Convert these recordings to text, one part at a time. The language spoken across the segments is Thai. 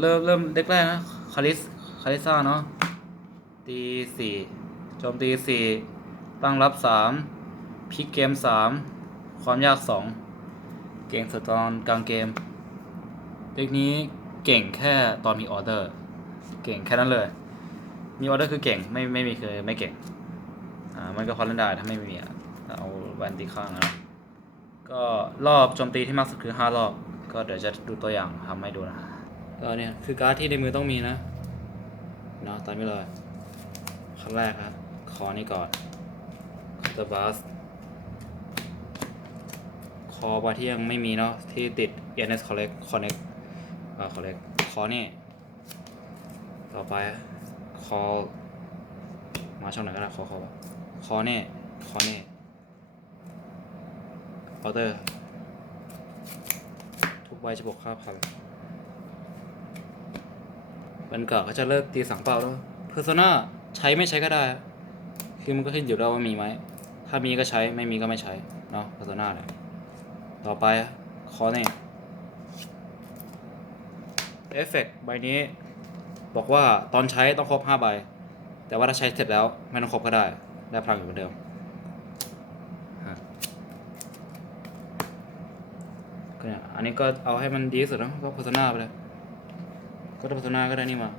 เริ่มเด็กแรกนะคาริซ่าเนาะตีสี่โจมตีสี่ตั้งรับสามพลิกเกมสามความยากสองเก่งสุดตอนกลางเกมเด็กนี้เก่งแค่ตอนมีออเดอร์เก่งแค่นั้นเลยมีออเดอร์คือเก่งไม่มีคือไม่เก่งมันก็พอเล่นได้ถ้าไม่มีเอาแวนตีข้างนะก็รอบโจมตีที่มากสุดคือ5 รอบก็เดี๋ยวจะดูตัวอย่างทำให้ดูนะก็เนี่ยคือการ์ดที่ในมือต้องมีนะเนาะตามนี้เลยขั้นแรกครับคอนี่ก่อนคาร์บัสคอบาที่ยังไม่มีเนาะที่ติด ENS Connect คอนี่ต่อไปคอมาช่องไหนก็ได้คอนี่ออเดอร์ทุกใบจะบวก5,000มันเกิดก็จะเลิกตีสังเป้าแล้วเพอร์โซนาใช้ไม่ใช้ก็ได้คือมันก็ขึ้นอยู่แล้วว่ามีไหมถ้ามีก็ใช้ไม่มีก็ไม่ใช้เนาะเพอร์โซนาเนี่ยต่อไปคอนี่เอฟเฟกต์ใบนี้บอกว่าตอนใช้ต้องครบ5 ใบแต่ว่าถ้าใช้เสร็จแล้วไม่ต้องครบก็ได้พลังอยู่เหมือนเดิมก็เนี่ยอันนี้ก็เอาให้มันดีที่สุดนะก็เพอร์โซนาไปเลยก็เพอร์โซนาก็ได้นี่มา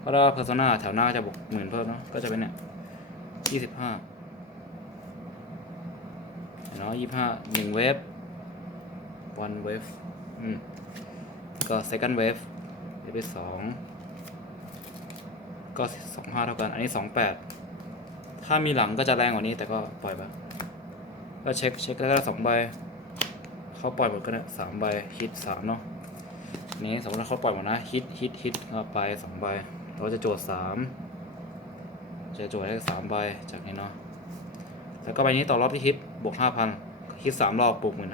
เพราะว่าเพอร์โซนาแถวหน้าจะบวก10,000เพิ่มเนาะก็จะเป็นเนี่ย25เนาะ1 เวฟ1 เวฟก็ second wave เวฟ2ก็25เท่ากันอันนี้28ถ้ามีหลังก็จะแรงกว่านี้แต่ก็ปล่อยไปก็เช็คแล้วก็2 ใบเขาปล่อยหมดก็เนี่ย3 ใบฮิต3เนาะนี้สมมติว่าเขาปล่อยหมดนะฮิตก็ไป2 ใบเราจะโจทย์3จะโจทย์ได้3 ใบจากนี้เนาะแล้วก็ใบนี้ต่อรอบที่ฮิตบวก 5,000 ฮิต3 รอบบวก 15,000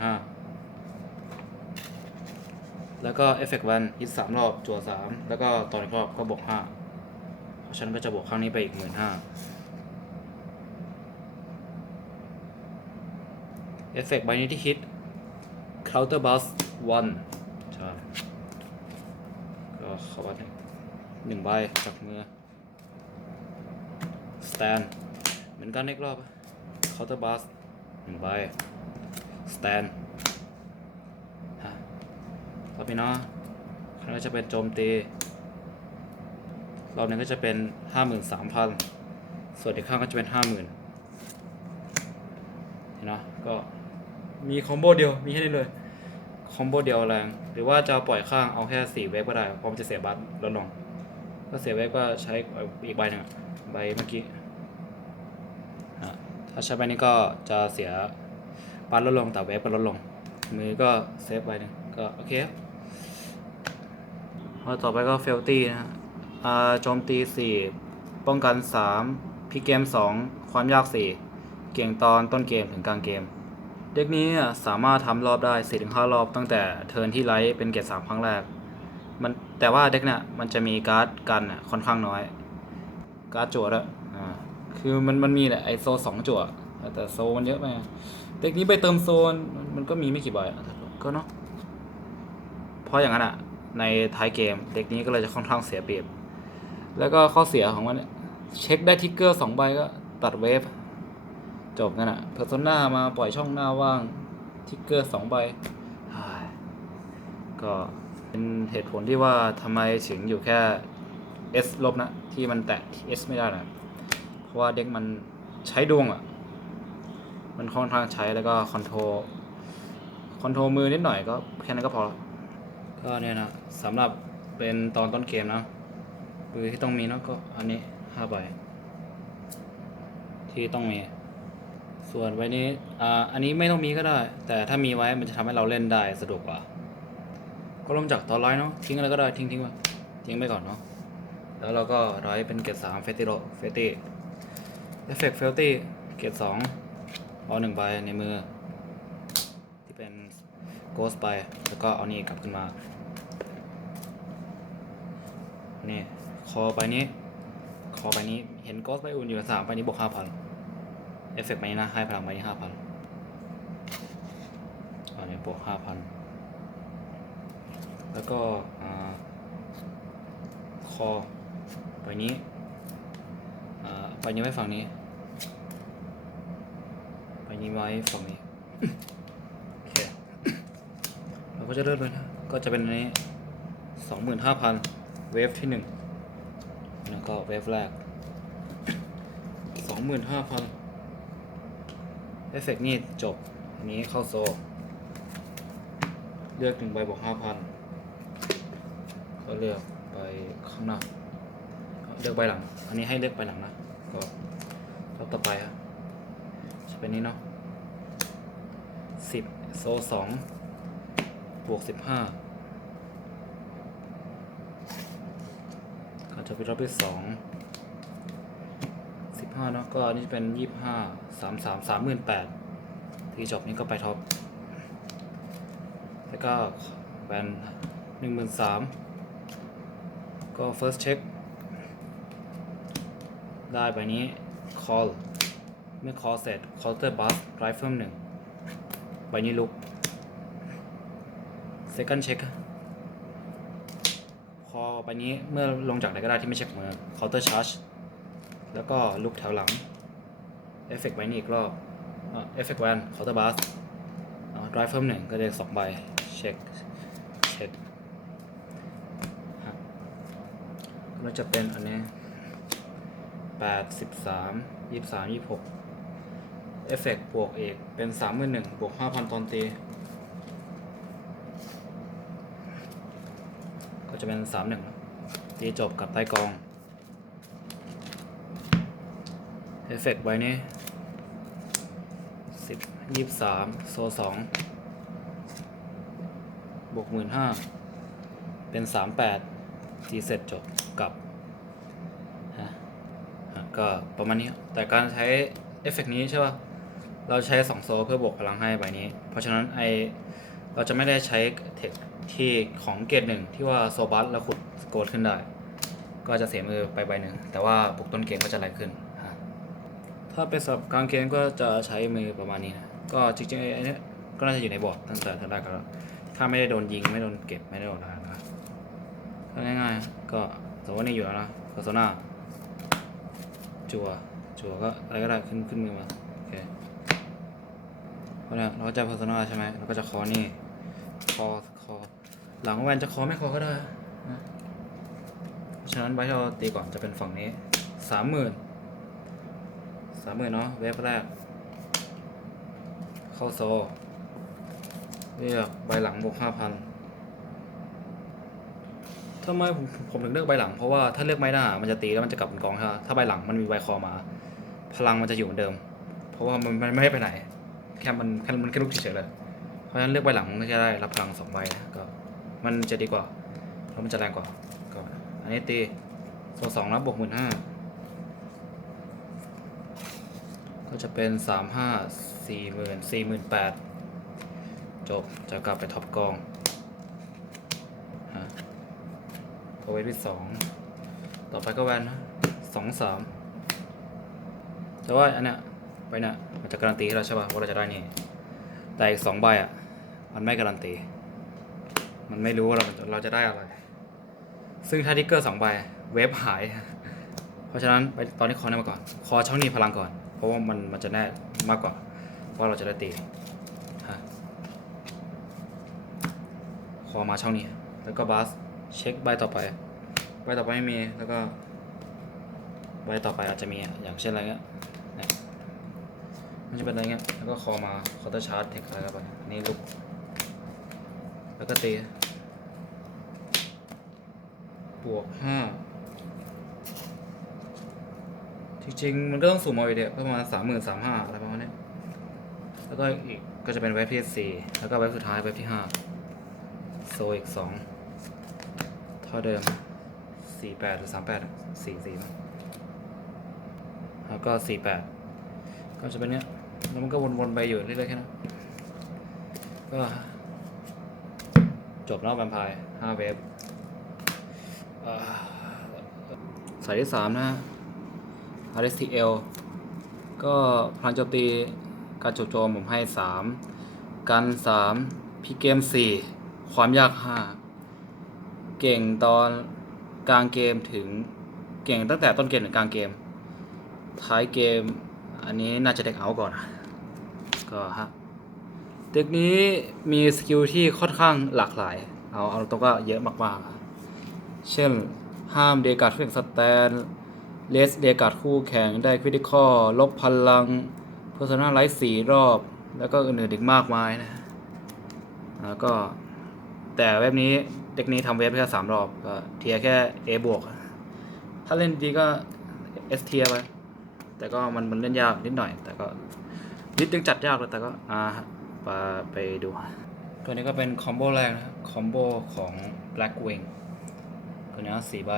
แล้วก็เอฟเฟกต์วันฮิต3 รอบจั่ว3แล้วก็ต่ออีกรอบก็บวก5เพราะฉะนั้นก็จะบวกครั้งนี้ไปอีก 15,000เอฟเฟกต์ใบนี้ที่ฮิต counter bus 1ใช่ก็ขอวัด1 ใบจากมือ stand เหมือนกันอีกรอบ counter bus 1 ใบ stand ต่อไปเนาะครั้งนี้จะเป็นโจมตีรอบนึงก็จะเป็น 53,000 ส่วนอีกข้างก็จะเป็น 50,000 เห็นเนาะก็มีคอมโบเดียวมีแค่นี้เลยคอมโบเดียวแรงหรือว่าจะปล่อยข้างเอาแค่4 เวฟก็ได้เพราะมันจะเสียบัตรลดลงถ้าเสียเวฟก็ใช้อีกใบหนึ่งใบเมื่อกี้ถ้าใช้ใบนี้ก็จะเสียบัตรลดลงแต่เวฟก็ลดลงมือก็เซฟใบหนึ่งก็โอเคต่อไปก็เฟลตี้นะฮะโจมตี4ป้องกัน3พลิกเกม2ความยาก4เก่งตอนต้นเกมถึงกลางเกมเด็กนี้สามารถทำรอบได้ 4-5 รอบตั้งแต่เทิร์นที่ไลท์เป็นเกรด3 ครั้งแรกแต่ว่าเด็กเนี่ยมันจะมีการ์ดกันค่อนข้างน้อยการ์ดจั่วด้วยคือมันมีแหละไอโซ2 จั่วแต่โซมันเยอะไปเด็กนี้ไปเติมโซนมันก็มีไม่กี่ใบก็เนาะเพราะอย่างนั้นในท้ายเกมเด็กนี้ก็เลยจะค่อนข้างเสียเปรียบแล้วก็ข้อเสียของมันเนี่ยเช็คได้ทิกเกอร์2 ใบก็ตัดเวฟจบนั่นเพอร์โซนามาปล่อยช่องหน้าว่างทิกเกอร์2 ใบก็เป็นเหตุผลที่ว่าทำไมถึงอยู่แค่ S ลบนะที่มันแตะ S ไม่ได้นะเพราะว่าเด็กมันใช้ดวงมันค่อนข้างใช้แล้วก็คอนโทรลมือนิดหน่อยก็แค่นั้นก็พอก็เนี่ยนะสำหรับเป็นตอนต้นเกมนะปืนที่ต้องมีเนาะก็อันนี้5 ใบที่ต้องมีส่วนใบนี้อันนี้ไม่ต้องมีก็ได้แต่ถ้ามีไว้มันจะทำให้เราเล่นได้สะดวกกว่าก็เริ่มจากตอนไลท์เนาะทิ้งอะไรก็ได้ทิ้งไว้ทิ้งไปก่อนเนาะแล้วเราก็ไลท์เป็นเกรด3เฟตตี้เอฟเฟกต์เฟลตี้เกรด2เอา1 ใบในมือที่เป็นโกสไปแล้วก็เอานี่กลับขึ้นมานี่คอใบนี้เห็นโกสใบอุ่นอยู่3 ใบนี้บวก 5,000เอฟเฟกต์ใบนี้นะให้พลังใบนี้ 5,000อันนี้บวก 5,000 แล้วก็คอใบนี้ใบนี้ไว้ฝั่งนี้ใบนี้ไว้ฝั่งนี้ โอเคเราก็จะเริ่มเลยนะก็จะเป็นอันนี้ 25,000 เวฟที่ 1แล้วก็เวฟแรก 25,000 เอฟเฟกต์นี่จบอันนี้เข้าโซเลือก1 ใบบวก 5,000 ก็เลือกไปข้างหน้าเลือกใบหลังอันนี้ให้เลือกใบหลังนะก็รอบต่อไปจะเป็นนี้เนาะ10 โซ 2 บวก 15ก็จะเป็นรอบที่2 15เนาะก็อันนี้เป็น25 33 38,000ที่จบนี้ก็ไปท็อปแล้วก็เป็น 13,000 ก็ first check ได้ใบนี้ call เมื่อ call เสร็จ counter bus drive เพิ่ม1ใบนี้ลุก second check พอใบนี้เมื่อลงจากไหนก็ได้ที่ไม่เช็คมือ counter charge แล้วก็ลุกแถวหลัง effect ใบนี้อีกรอบeffect 1 counter bus drive เพิ่ม1ก็จะ2 ใบเช็คแล้วจะเป็นอันนี้8 13 23 26 เอฟเฟกต์บวกเอกเป็น 31,000 บวก 5,000 ตอนตี ก็จะเป็น 31ตีจบกับใต้กอง เอฟเฟกต์ไว้นี้10 23 โซ 2 บวก 15,000 เป็น 38ตีเสร็จจบกับก็ประมาณนี้แต่การใช้เอฟเฟกต์นี้ใช่ป่ะเราใช้2 โซเพื่อบวกพลังให้ใบนี้เพราะฉะนั้นเราจะไม่ได้ใช้เทคที่ของเกรด1ที่ว่าโซบัสแล้วขุดโกดขึ้นได้ก็จะเสียมือไปใบหนึ่งแต่ว่าบุกต้นเกมก็จะไหลขึ้นถ้าเป็นสำหรับกลางเกมก็จะใช้มือประมาณนี้นะก็จริงๆไอ้นี้ก็น่าจะอยู่ในบอร์ดตั้งแต่แรกแล้วถ้าไม่ได้โดนยิงไม่โดนเก็บไม่ได้โดนอะไรนะก็ง่ายๆก็สมมติว่านี่อยู่แล้วนะเพอร์โซนาจั่วก็อะไรก็ได้ขึ้นมือมาโอเคเพราะเนี่ยเราก็จะเพอร์โซนาใช่ไหมเราก็จะคอนี่คอหลังแวนจะคอไม่คอก็ได้นะฉะนั้นใบที่เราตีก่อนจะเป็นฝั่งนี้ 30,000เนาะเวฟแรกเข้าโซเลือกใบหลังบวก 5,000ทำไมผมถึงเลือกใบหลังเพราะว่าถ้าเลือกไม้หน้ามันจะตีแล้วมันจะกลับบนกองถ้าใบหลังมันมีใบคอมาพลังมันจะอยู่เหมือนเดิมเพราะว่ามันไม่ได้ไปไหนแค่มันแค่ลุกเฉยๆเลยเพราะฉะนั้นเลือกใบหลังมันก็จะได้รับพลัง2 ใบนะก็มันจะดีกว่าเพราะมันจะแรงกว่าก็อันนี้ตีโซ 2แล้วบวก 15,000ก็จะเป็น 35 40,000 48,000จบจะกลับไปท็อปกองเวฟที่2ต่อไปก็แวนนะ2 3แต่ว่าอันเนี้ยไปเนี่ยมันจะการันตีให้เราใช่ป่ะว่าเราจะได้นี่แต่อีก2 ใบมันไม่การันตีมันไม่รู้ว่าเราจะได้อะไรซึ่งถ้าทิกเกอร์2 ใบเวฟหายเพราะฉะนั้นไปตอนนี้คอเนี่ยมาก่อนคอช่องนี้พลังก่อนเพราะว่ามันจะแน่มากกว่าเพราะเราจะได้ตีคอมาช่องนี้แล้วก็บัสเช็คใบต่อไปไม่มีแล้วก็ใบต่อไปอาจจะมีอย่างเช่นอะไรเงี้ยมันจะเป็นอะไรเงี้ยแล้วก็คอมาคอร์เตอร์ชาร์จเทคอะไรกันไปนี่ลุกแล้วก็ตีบวก 5จริงๆมันก็ต้องสูงมาอีกเดียวประมาณ 30,000 35,000อะไรประมาณนี้แล้วก็อีกก็จะเป็นเวฟที่4แล้วก็เวฟสุดท้ายเวฟที่5โซอีก2เท่าเดิม48หรือ38 44แล้วก็48ก็จะเป็นเนี้ยแล้วมันก็วนๆไปอยู่เรื่อยๆแค่นั้นก็จบรอบแวมไพร์5 เวฟสายที่3นะ RSTL ก็พลังโจมตีการโจมผมให้3กัน3พิกเกม4ความยาก5 เก่งตอนกลางเกมถึงเก่งตั้งแต่ต้นเกมถึงกลางเกมท้ายเกมอันนี้น่าจะเด็กเอาก่อนก็ฮะเด็กนี้มีสกิลที่ค่อนข้างหลากหลายเอาตรงก็เยอะมากๆเช่นห้ามเดการ์ดคู่แข่งสแตนเลสเดการ์ดคู่แข่งได้คริติคอลลบพลังเพอร์ซนาไลท์4 รอบแล้วก็อื่นๆอีกมากมายนะแล้วก็แต่เว็บนี้เด็กนี้ทำเว็บแค่3 รอบก็เทียร์แค่ A บวกถ้าเล่นดีก็ S เทียร์ไปแต่ก็มันเล่นยากนิดหน่อยแต่ก็นิดยังจัดยากเลยแต่ก็ไปดูตัวนี้ก็เป็นคอมโบแรกนะคอมโบของ Black Wing ตัวนี้4 ใบ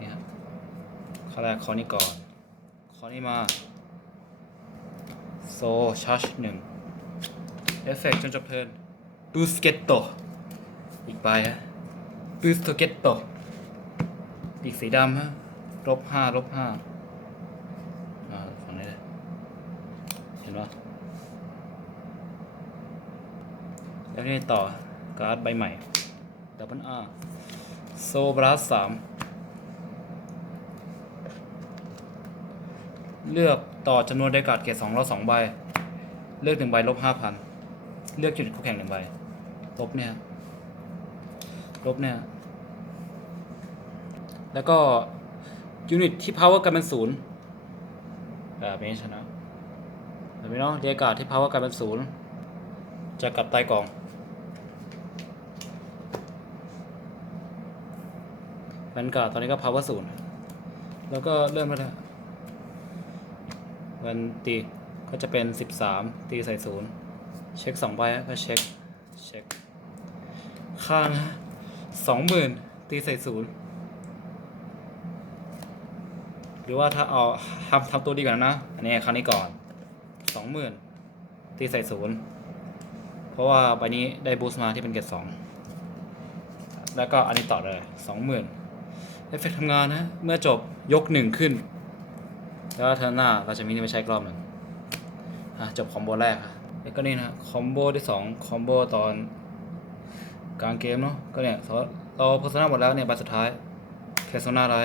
นี่ครับข้อแรกคอนี้ก่อนคอนี้มาโซชาร์จ1เอฟเฟกต์จนจบเทิร์นบูสเกตโตอีกใบฮะบูสเกตโตปีกสีดำฮะ-5ฝั่งนี้เลยเห็นปะแล้วนี่ต่อการ์ดใบใหม่ดับเบิลอาร์โซบราส3เลือกต่อจำนวนไดการ์ดเกรด2เรา2 ใบเลือก1 ใบลบ 5,000เลือกจุดคู่แข่ง1 ใบลบเนี่ยแล้วก็ยูนิตที่ power กันเป็น0แบบนี้ชนะแบบนี้เนาะไดการ์ดที่ power กันเป็น0จะกลับใต้กองแวนการ์ดตอนนี้ก็ power 0แล้วก็เริ่มแล้ววันตีก็จะเป็น13ตีใส่0เช็ค2 ใบก็เช็คข้าง 20,000ตีใส่0หรือว่าถ้าเอาทำตัวดีกว่านะอันนี้ครั้งนี้ก่อน 20,000ตีใส่0เพราะว่าใบนี้ได้บูสต์มาที่เป็นเกรด2แล้วก็อันนี้ต่อเลย 20,000เอฟเฟกต์ทำงานนะเมื่อจบยก1ขึ้นแล้วเทิร์นหน้าเราจะมีนี่ไปใช้รอบหนึ่งจบคอมโบแรกแล้วก็นี่นะคอมโบที่2คอมโบตอนกลางเกมเนาะก็เนี่ยเราโพสต์หน้าหมดแล้วเนี่ยใบสุดท้ายเคโซน่าไร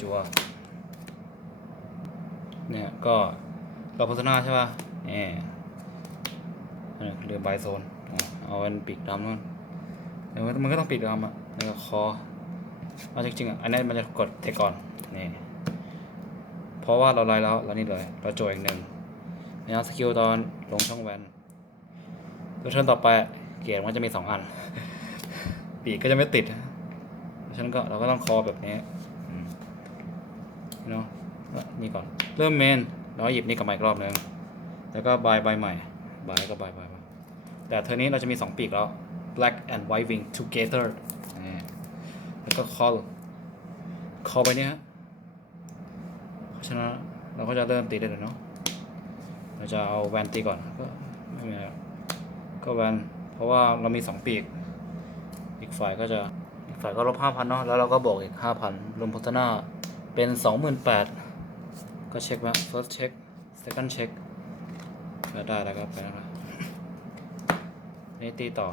จัวเนี่ยก็เราโพสต์หน้าใช่ป่ะนี่เรือใบโซนเอาเป็นปีกดำนู่นมันก็ต้องปีกดำแล้วก็คอเอาจริงๆอันนี้มันจะกดเทคก่อนนี่เพราะว่าเราไล่แล้วนี่เลยเราโจยอีก1นะสกิลตอนลงช่องแวนตัวเทิร์นต่อไปเกียร์มันจะมี2 อันปีกก็จะไม่ติดเพราะฉะนั้นก็เราก็ต้องคอแบบนี้เนาะนี่ก่อนเริ่มเมนเราหยิบนี่กับใหม่อีกรอบนึงแล้วก็ใบใหม่ใบก็ใบแต่เทอร์นี้เราจะมี2 ปีกแล้ว black and white wing together แล้วก็ call ไปนี้ฮะเพราะฉะนั้นเราก็จะเริ่มตีได้เลยเนาะเราจะเอาแวนตีก่อนก็ไม่มีอะไรก็แวนเพราะว่าเรามี2 ปีกอีกฝ่ายก็ลบ 5,000 เนาะแล้วเราก็บวกอีก 5,000 รวมโพสต์หน้าเป็น 28,000 ก็เช็คว่า first check second check ก็ได้แล้วก็ไปนะครับนี่ตีต่อ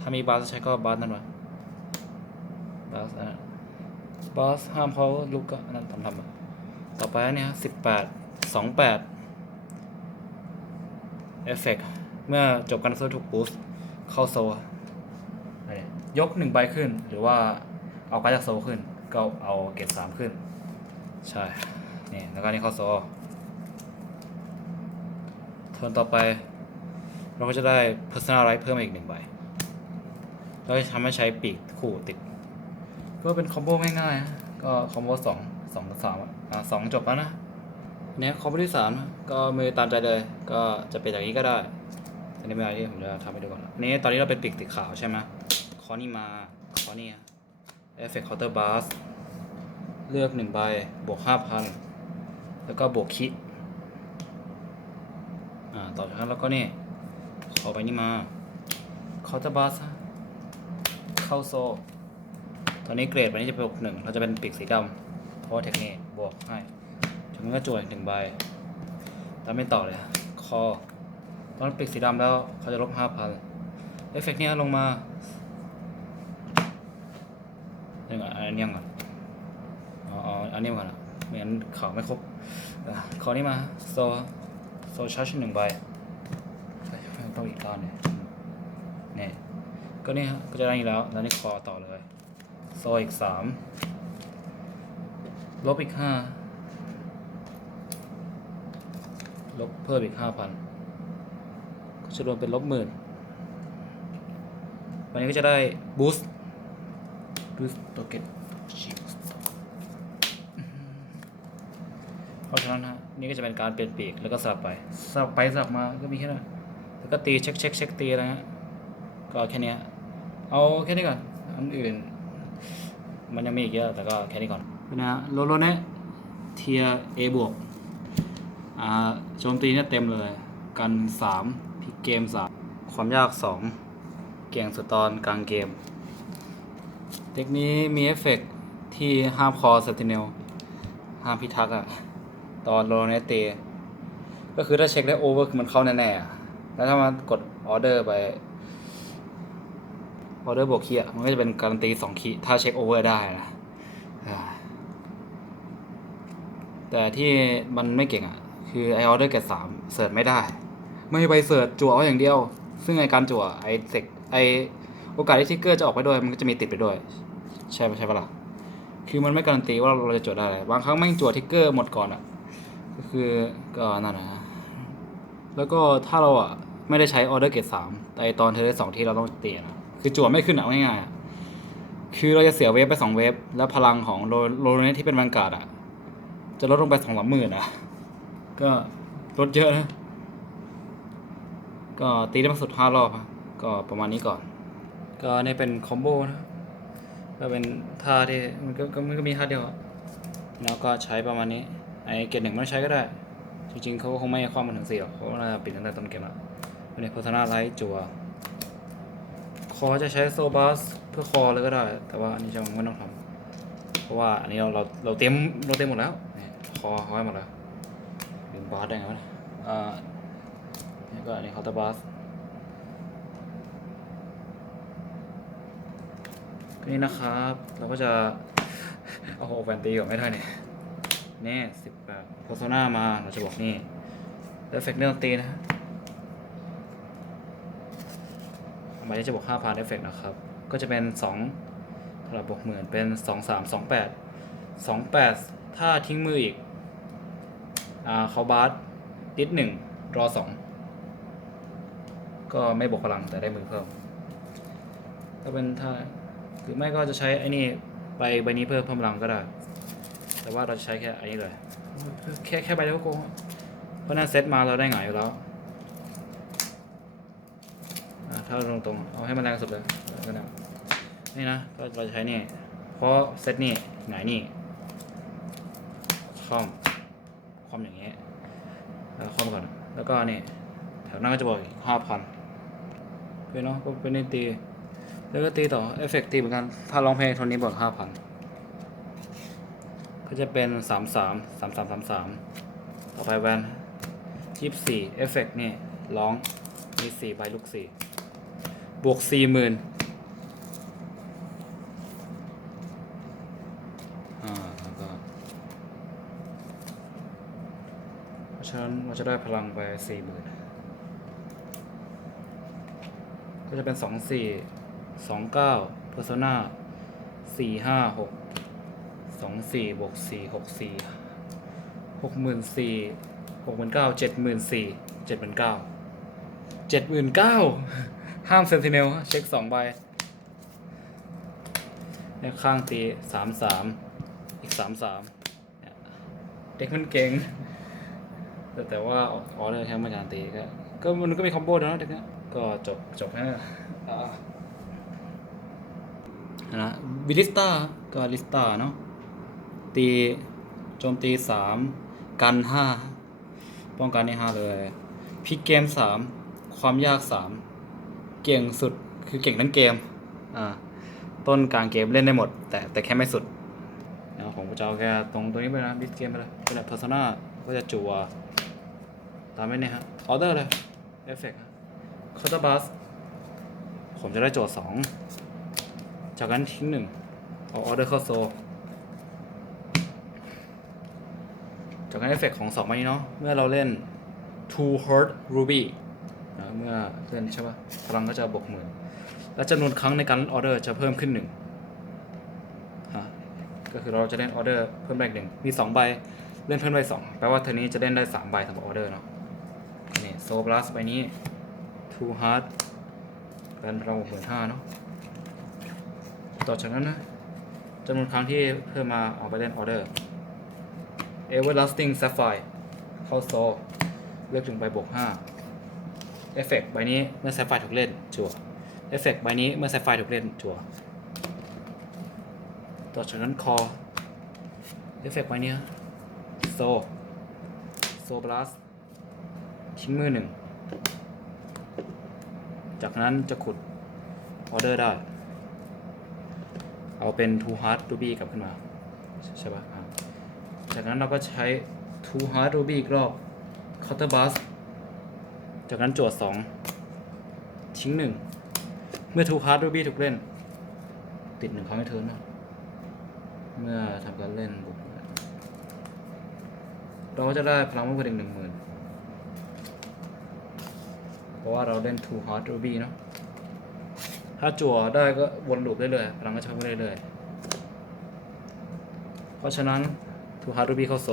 ถ้ามีบาสใช้ก็บาสนั่นวะบาสห้ามเขาลุกก็นั่นทำต่อไปเนี่ย18 28เอฟเฟกต์เมื่อจบการโซ่ถูกบูสต์เข้าโซ่ยก1 ใบขึ้นหรือว่าเอาการ์ดจากโซ่ขึ้นก็เอาเกรด3ขึ้นใช่นี่แล้วก็นี่เข้าโซ่เทิร์นต่อไปเราก็จะได้ Personal Right เพิ่มอีก1 ใบแล้วทำให้ใช้ปีกคู่ติดก็เป็นคอมโบง่ายๆก็คอมโบ2 3 2จบแล้วนะเนี่ยคอมโบที่3ก็มือตามใจเลยก็จะเป็นอย่างนี้ก็ได้อันนี้เป็นอะไรที่ผมจะทำให้ดูก่อนนี้ตอนนี้เราเป็นปีกติดขาวใช่ไหมคอนี่มาคอนี่เอฟเฟกต์เคาน์เตอร์บาสเลือก1 ใบบวก 5,000แล้วก็บวกคิต่อจากนั้นแล้วก็นี่ขอไปนี่มาเคาน์เตอร์บาสเข้าโซตอนนี้เกรดวันนี้จะเป็น1เราจะเป็นปีกสีดำเพราะเทคนิคบวกให้ถึงมันก็จวด1 ใบแล้วไม่ต่อเลยคอตอนปีกสีดำแล้วเขาจะลบ 5,000เอฟเฟกต์นี้ลงมา ยังไงอันนี้ก่อนเอาอันนี้ก่อนไม่งั้นข่าวไม่ครบขอนี้มาโซชาร์จ1 ใบต้องอีกก้อนเนี่ยก็นี่ฮะก็จะได้อีกแล้วนี่คอต่อเลยโซอีก3ลบอีก5ลบเพิ่มอีก 5,000 ก็จะรวมเป็นลบ 10,000 วันนี้ก็จะได้บูสต์ตัวเก็ตเพราะฉะนั้นฮะนี่ก็จะเป็นการเปลี่ยนปีกแล้วก็สลับไปสลับมาก็มีแค่นั้นแล้วก็ตีเช็คตีอะไรฮะก็แค่นี้เอาแค่นี้ก่อนอันอื่นมันยังมีอีกเยอะแต่ก็แค่นี้ก่อนนะโลเนะเทีย A บวกโจมตีเนี่ยเต็มเลยกัน3พิกเกม3ความยาก2เก่งสุดตอนกลางเกมเทคนี้มีเอฟเฟกต์ที่ห้ามคอเซนติเนลห้ามพิทักษ์ตอนโลเนเตก็คือถ้าเช็คได้โอเวอร์คือมันเข้าแน่ๆแล้วถ้ามันกดออเดอร์ไปออเดอร์บวกคีย์มันก็จะเป็นการันตี2คีย์ถ้าเช็คโอเวอร์ได้นะแต่ที่มันไม่เก่งคือไอออเดอร์เกต3เสิร์ชไม่ได้ไม่ไปเสิร์ชจั่วเอาอย่างเดียวซึ่งไอการจั่วไอเซกไอโอกาสที่ทิกเกอร์จะออกไปด้วยมันก็จะมีติดไปด้วยใช่ปะล่ะคือมันไม่การันตีว่าเราจะจั่วได้อะไรบางครั้งแม่งจั่วทิกเกอร์หมดก่อนก็คือก็นั่นนะแล้วก็ถ้าเราไม่ได้ใช้ออเดอร์เกต3แต่ตอนเทเล2ที่เราต้องตีคือจั่วไม่ขึ้นง่ายๆคือเราจะเสียเวฟไป2เวฟแล้วพลังของโลเนที่เป็นแวนการ์ดจะลดลงไป 2-3 หมื่นก็ลดเยอะนะก็ตีได้มากสุด5 รอบก็ประมาณนี้ก่อนก็นี่เป็นคอมโบนะก็เป็นท่าที่มันก็มีท่าเดียวแล้วก็ใช้ประมาณนี้ไอเกต1ไม่ใช้ก็ได้จริงๆเขาคงไม่ความมันถึง4หรอกเขาน่าจะปิดตั้งแต่ต้นเกมแล้วเป็นเพอร์ซนาไลท์จัวคอจะใช้โซบัสเพื่อคอเลยก็ได้แต่ว่าอันนี้จะไม่ต้องทำเพราะว่าอันนี้เราเต็มหมดแล้วคอเขาให้หมดแล้วลืมบาสได้ไงวะนี่ก็อันนี้เคาน์เตอร์บาสนี่นะครับเราก็จะเอาแฟนตีก่อนไม่ได้เนี่ยนี่18โพโซน่ามาเราจะบอกนี่เอฟเฟกต์เรื่องตีนะหมายถึงจะบอก 5,000 เอฟเฟกต์นะครับก็จะเป็น2ถ้าเราบวก10,000เป็น28ถ้าทิ้งมืออีกเขาบาสดิส1รอ2ก็ไม่บวกพลังแต่ได้มือเพิ่มก็เป็นถ้าหรือไม่ก็จะใช้ไอ้นี่ใบนี้เพิ่มพลังก็ได้แต่ว่าเราจะใช้แค่อันนี้เลยแค่ใบเดียวก็โกงเพราะนั้นเซตมาเราได้หงายอยู่แล้วถ้าตรงๆเอาให้มันแรงสุดเลยก็ได้นี่นะก็เราจะใช้นี่เพราะเซตนี่หงายนี่คอมอย่างเงี้ยแล้วคอมก่อนแล้วก็นี่แถวหน้าก็จะบอกอีก 5,000 เพื่อนเนาะก็เป็นนี่ตีแล้วก็ตีต่อเอฟเฟกต์ตีเหมือนกันถ้าร้องเพลงโทนนี้บวก 5,000 ก็จะเป็น33 ต่อไปแวน24เอฟเฟกต์นี่ร้องมี4ใบลูก4บวก 40,000แล้วก็เพราะฉะนั้นเราจะได้พลังไป 40,000 ก็จะเป็น29 Persona 456 24บวก4 64 64,000 69,000 74,000 79,000 ห้ามเซนติเนลเช็ค2 ใบเนี่ยข้างตี33อีก33เด็กมันเก่งแต่ว่าออเดอร์แค่ไม่การตีก็มันก็มีคอมโบนะเด็กนี้ก็จบนะวิลิสตาก็ลิสตาเนาะตีโจมตี3กัน5ป้องกันใน5เลยพลิกเกม3ความยาก3เก่งสุดคือเก่งทั้งเกมต้นกลางเกมเล่นได้หมดแต่แค่ไม่สุดนะผมจะเอาแค่ตรงนี้ไปนะบิสเกมไปเลยเป็นแบบเพอร์โซนาก็จะจั่วตามไปเนี่ยฮะออเดอร์เลยเอฟเฟกต์คอร์ตบัสผมจะได้โจทย์2จากนั้นทิ้ง1อ เอาออเดอร์เข้าโซจากนั้นเอฟเฟกต์ของ2ใบนี้เนาะเมื่อเราเล่น Two Heart Ruby เมื่อเล่นใช่ปะพลังก็จะบวก10,000และจำนวนครั้งในการเล่นออเดอร์จะเพิ่มขึ้น1ก็คือเราจะเล่นออเดอร์เพิ่มได้1มี2ใบเล่นเพิ่มได้2แปลว่าเทอร์นี้จะเล่นได้3ใบสำหรับออเดอร์เนาะนี่โซบลัสใบนี้ Two Heart เป็นพลัง15,000เนาะต่อจากนั้นนะจำนวนครั้งที่เพิ่มมาเอาไปเล่นออเดอร์ Everlasting Sapphire เข้าโซเลือกถึงใบบวก5เอฟเฟกต์ใบนี้เมื่อ Sapphire ถูกเล่นจั่วเอฟเฟกต์ใบนี้เมื่อ Sapphire ถูกเล่นจั่วต่อจากนั้น Call เอฟเฟกต์ใบนี้โซบลัสทิ้งมือ1จากนั้นจะขุดออเดอร์ได้เอาเป็น Two Heart Ruby กลับขึ้นมาใช่ปะจากนั้นเราก็ใช้ Two Heart Ruby อีกรอบ Counter Blast จากนั้นโจทย์2ทิ้ง1เมื่อ Two Heart Ruby ถูกเล่นติด1ครั้งให้เทิร์นนะเมื่อทำการเล่นบุกเราก็จะได้พลังมากกว่า10,000เพราะว่าเราเล่น Two Heart Ruby เนาะถ้าจั่วได้ก็วนลูปเรื่อยๆพลังก็จะเพิ่มเรื่อยๆเพราะฉะนั้น Two Heart Ruby เข้าโซ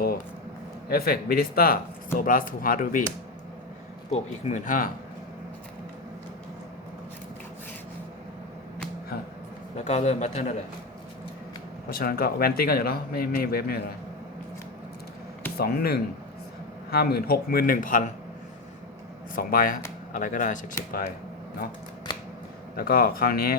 เอฟเฟกต์วิลิสตาโซบลัส Two Heart Ruby บวกอีก 15,000แล้วก็เริ่มบัตเทิลได้เลยเพราะฉะนั้นก็แวนติ้งกันอยู่แล้วไม่เวฟไม่อะไร21,50,000 61,000 2ใบฮะอะไรก็ได้เช็คไปเนาะแล้วก็ครั้งนี้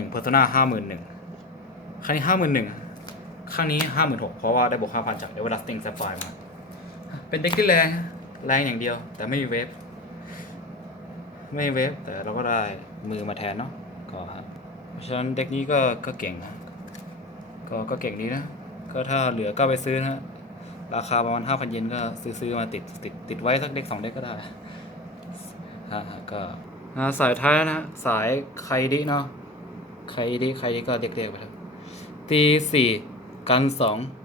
21,31,41 Persona 51,000ครั้งนี้51,000ครั้งนี้56,000เพราะว่าได้บวก 5,000 จาก Everlasting Sapphire มาเป็นเด็กที่แรงอย่างเดียวแต่ไม่มีเวฟแต่เราก็ได้มือมาแทนเนาะก็เพราะฉะนั้นเด็กนี้ก็เก่งนะก็เก่งดีนะก็ถ้าเหลือก็ไปซื้อนะราคาประมาณ 5,000 เยนก็ซื้อมาติดไว้สักเด็ก2เด็กก็ได้ก็สายท้ายนะสายไคดิเนาะไคดิก็เด็กๆไปแล้วตี4กัน2